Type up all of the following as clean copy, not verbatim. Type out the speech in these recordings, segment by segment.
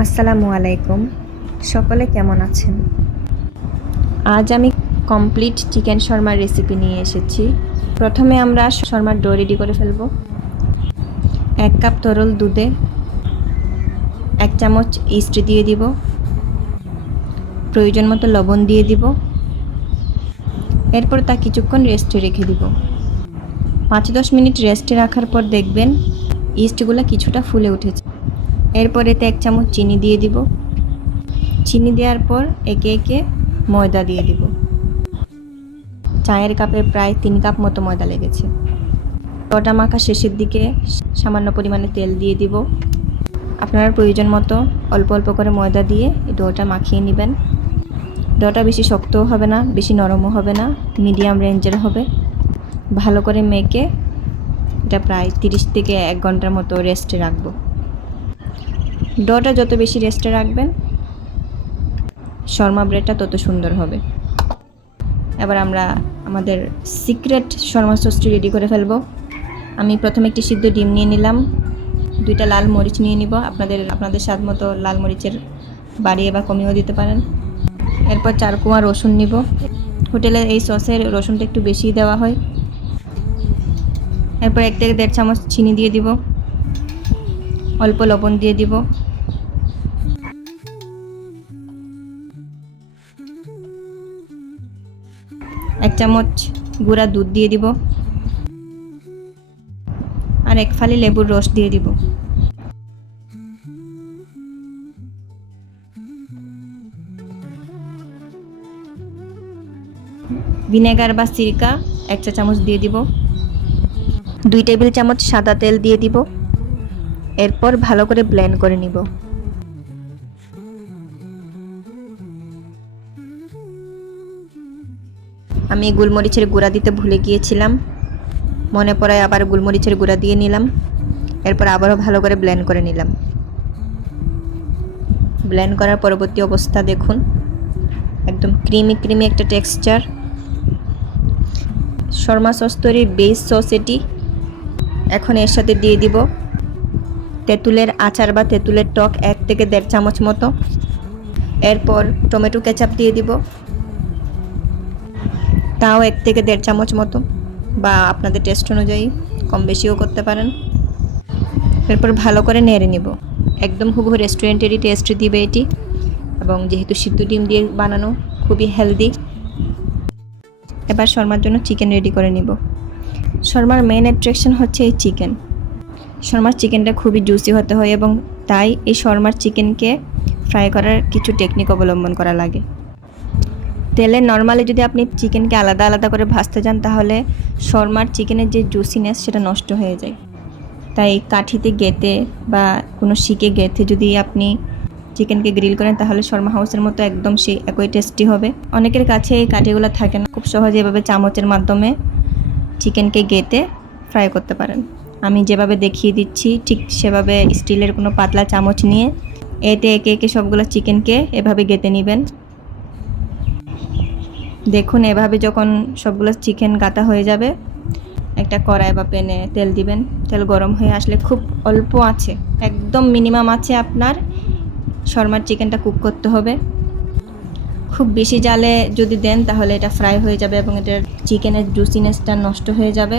আসসালামু আলাইকুম। সকলে কেমন আছেন? আজ আমি কমপ্লিট চিকেন শর্মার রেসিপি নিয়ে এসেছি। প্রথমে আমরা শর্মার ডো রেডি করে ফেলব। 1 কাপ তরল দুধে 1 চামচ ইস্ট দিয়ে দিব, প্রয়োজন মতো লবণ দিয়ে দিব। এরপর তা কিছুক্ষণ রেস্টে রেখে দিব। 5-10 মিনিট রেস্টে রাখার পর দেখবেন ইস্টগুলো কিছুটা ফুলে উঠেছে। এরপর এতে 1 চামচ চিনি দিয়ে দিব। চিনি দেওয়ার পর একে একে ময়দা দিয়ে দিব। চায়ের কাপে প্রায় 3 কাপ মতো ময়দা লেগেছে। ডোটা মাখা শেষের দিকে সামান্য পরিমাণে তেল দিয়ে দিব। আপনারা প্রয়োজন মতো অল্প অল্প করে ময়দা দিয়ে এই ডোটা মাখিয়ে নেবেন। ডোটা বেশি শক্তও হবে না, বেশি নরমও হবে না, মিডিয়াম রেঞ্জের হবে। ভালো করে মেখে এটা প্রায় 30 থেকে 1 ঘন্টার মতো রেস্টে রাখবো। ডোটা যত বেশি রেস্টে রাখবেন শর্মা ব্রেডটা তত সুন্দর হবে। এবার আমরা আমাদের সিক্রেট শর্মা সসটি রেডি করে ফেলবো। আমি প্রথমে একটি সিদ্ধ ডিম নিয়ে নিলাম, 2টা লাল মরিচ নিয়ে নিব। আপনাদের স্বাদ মতো লাল মরিচের বাড়িয়ে বা কমিয়েও দিতে পারেন। এরপর 4 কোয়া রসুন নিব। হোটেলে এই সসের রসুনটা একটু বেশি দেওয়া হয়। এরপর 1 থেকে 1.5 চামচ চিনি দিয়ে দিব, অল্প লবণ দিয়ে দিব। এক চামচ গুঁড়া দুধ দিয়ে দিব আর 1 ফালি লেবুর রস দিয়ে দিব। ভিনেগার বা সিরকা 1 চা চামচ দিয়ে দিব। 2 টেবিল চামচ সাদা তেল দিয়ে দিব। এরপর ভালো করে ব্লেন্ড করে নিব। আমি গোলমরিচের গুঁড়া দিতে ভুলে গিয়েছিলাম, মনে পড়ায় আবার গোলমরিচের গুঁড়া দিয়ে নিলাম। এরপর আবারও ভালো করে ব্লেন্ড করে নিলাম। ব্লেন্ড করার পরবর্তী অবস্থা দেখুন, একদম ক্রিমি একটা টেক্সচার। শর্মা সস তৈরির বেস সস এটি। এখন এর সাথে দিয়ে দিব তেঁতুলের আচার বা তেঁতুলের টক 1 থেকে 1.5 চামচ মতো। এরপর টমেটো কেচাপ দিয়ে দিব, তাও 1 থেকে 1.5 চামচ মতো, বা আপনাদের টেস্ট অনুযায়ী কম বেশিও করতে পারেন। এরপর ভালো করে নেড়ে নিব। একদম হুবহু রেস্টুরেন্টেরই টেস্ট দিবে এটি, এবং যেহেতু সিদ্ধ ডিম দিয়ে বানানো, খুবই হেলদি। এবার শর্মার জন্য চিকেন রেডি করে নিব। শর্মার মেইন অ্যাট্রাকশন হচ্ছে এই চিকেন। শর্মার চিকেনটা খুবই জুসি হতে হয়, এবং তাই এই শর্মার চিকেনকে ফ্রাই করার কিছু টেকনিক অবলম্বন করা লাগে। তেলে নর্মালি যদি আপনি চিকেনকে আলাদা আলাদা করে ভাজতে যান, তাহলে শর্মার চিকেনের যে জুসিনেস সেটা নষ্ট হয়ে যায়। তাই কাঠিতে গেঁথে বা কোনো শিকে গেঁথে যদি আপনি চিকেনকে গ্রিল করেন, তাহলে শর্মা হাউসের মতো একদম সেই একই টেস্টি হবে। অনেকের কাছে এই কাঠিগুলো থাকে না, খুব সহজে এভাবে চামচের মাধ্যমে চিকেনকে গেঁথে ফ্রাই করতে পারেন। আমি যেভাবে দেখিয়ে দিচ্ছি ঠিক সেভাবে স্টিলের কোনো পাতলা চামচ নিয়ে এতে একে একে সবগুলো চিকেনকে এভাবে গেঁথে নেবেন। দেখুন, এভাবে যখন সবগুলো চিকেন গাঁথা হয়ে যাবে, একটা কড়াই বা প্যানে তেল দিবেন। তেল গরম হয়ে আসলে খুব অল্প আছে, একদম মিনিমাম আছে আপনার শর্মার চিকেনটা কুক করতে হবে। খুব বেশি জালে যদি দেন তাহলে এটা ফ্রাই হয়ে যাবে এবং এটার চিকেনের জুসিনেসটা নষ্ট হয়ে যাবে।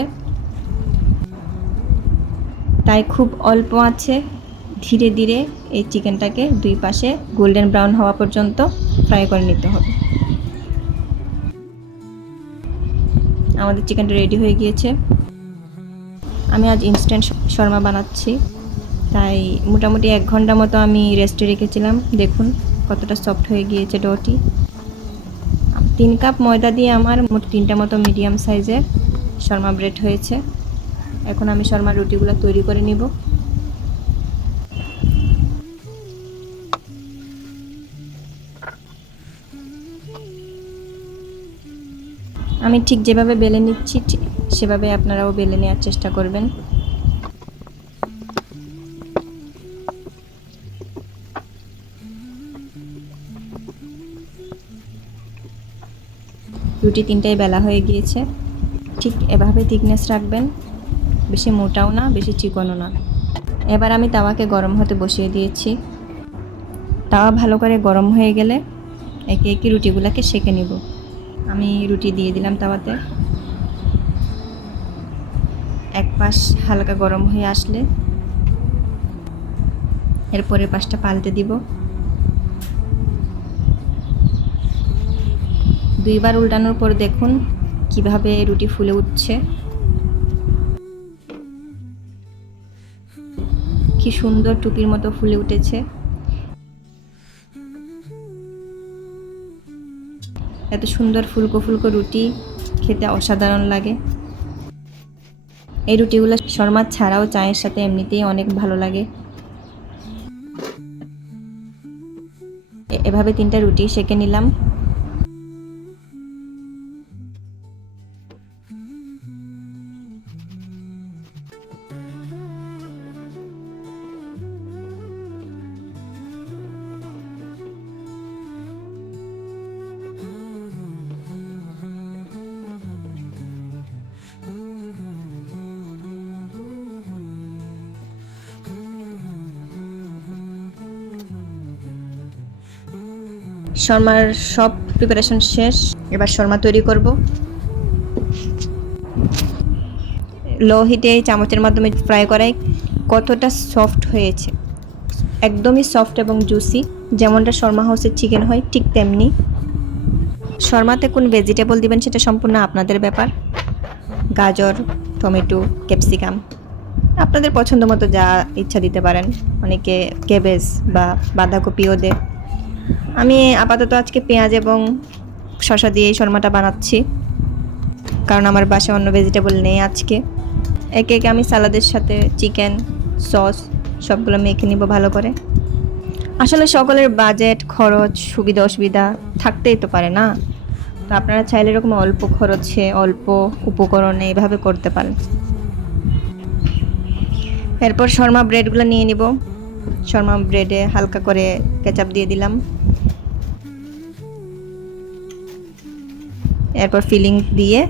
তাই খুব অল্প আছে ধীরে ধীরে এই চিকেনটাকে 2 পাশে গোল্ডেন ব্রাউন হওয়া পর্যন্ত ফ্রাই করে নিতে হবে। আমাদের চিকেনটা রেডি হয়ে গিয়েছে। আমি আজ ইনস্ট্যান্ট শর্মা বানাচ্ছি, তাই মোটামুটি 1 ঘন্টা মতো আমি রেস্টে রেখেছিলাম। দেখুন কতটা সফট হয়ে গিয়েছে ডোটি। 3 কাপ ময়দা দিয়ে আমার মোট 3টা মতো মিডিয়াম সাইজের শর্মা ব্রেড হয়েছে। এখন আমি শর্মার রুটিগুলো তৈরি করে নিব। আমি ঠিক যেভাবে বেলে নিচ্ছি ঠিক সেভাবে আপনারাও বেলে নেওয়ার চেষ্টা করবেন। রুটি 3টাই বেলা হয়ে গিয়েছে। ঠিক এভাবে থিকনেস রাখবেন, বেশি মোটাও না বেশি চিকনও না। এবার আমি তাওয়াকে গরম হতে বসিয়ে দিয়েছি। তাওয়া ভালো করে গরম হয়ে গেলে একে একে রুটিগুলোকে সেঁকে নিব। আমি রুটি দিয়ে দিলাম তাওয়াতে। এক পাশ হালকা গরম হয়ে আসলে এরপরের পাশটা পাল্টে দিব। 2 বার উল্টানোর পর দেখুন কিভাবে রুটি ফুলে উঠছে। কি সুন্দর টুপির মতো ফুলে উঠেছে। এত সুন্দর ফুলকো ফুলকো রুটি খেতে অসাধারণ লাগে। এই রুটিগুলো শর্মা ছাড়াও চায়ের সাথে এমনিতেই অনেক ভালো লাগে। এভাবে 3টা রুটি সেঁকে নিলাম। শর্মার সব প্রিপারেশন শেষ। এবার শর্মা তৈরি করব। লো হিটে চামচের মাধ্যমে ফ্রাই করাই কতটা সফট হয়েছে, একদমই সফট এবং জুসি। যেমনটা শর্মা হাউসের চিকেন হয় ঠিক তেমনি। শর্মাতে কোন ভেজিটেবল দিবেন সেটা সম্পূর্ণ আপনাদের ব্যাপার। গাজর, টমেটো, ক্যাপসিকাম আপনাদের পছন্দ মতো যা ইচ্ছা দিতে পারেন। অনেকে ক্যাবেজ বা বাঁধাকপিও দেয়। আমি আপাতত আজকে পেঁয়াজ এবং শসা দিয়ে শর্মাটা বানাচ্ছি, কারণ আমার বাসায় অন্য ভেজিটেবল নেই আজকে। একে একে আমি সালাদের সাথে চিকেন সস সবগুলো মেখে নিব ভালো করে। আসলে সকলের বাজেট, খরচ, সুবিধা অসুবিধা থাকতেই তো পারে না। তো আপনারা চাইলে এরকম অল্প খরচে অল্প উপকরণে এভাবে করতে পারেন। এরপর শর্মা ব্রেডগুলো নিয়ে নিব। শর্মা ব্রেডে হালকা করে কেচাপ দিয়ে দিলাম। এরপর ফিলিং দিয়ে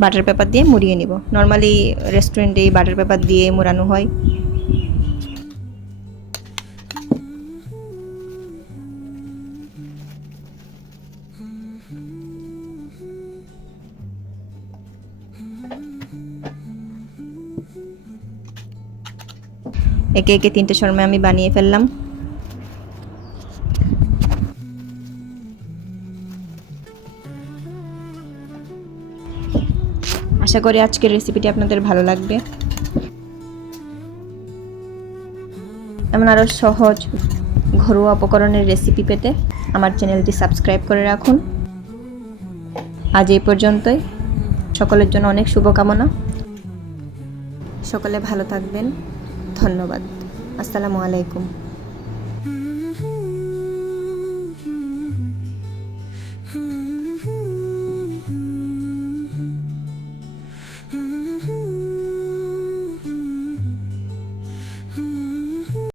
বাটার পেপার দিয়ে মুড়িয়ে নিব। নর্মালি রেস্টুরেন্টে বাটার পেপার দিয়ে মোড়ানো হয়। একে একে 3টে শর্মা আমি বানিয়ে ফেললাম। আশা করি আজকের রেসিপিটি আপনাদের ভালো লাগবে। এমন আরও সহজ ঘরোয়া উপকরণের রেসিপি পেতে আমার চ্যানেলটি সাবস্ক্রাইব করে রাখুন। আজ এই পর্যন্তই। সকলের জন্য অনেক শুভকামনা। সকলে ভালো থাকবেন। ধন্যবাদ। আসসালামু আলাইকুম।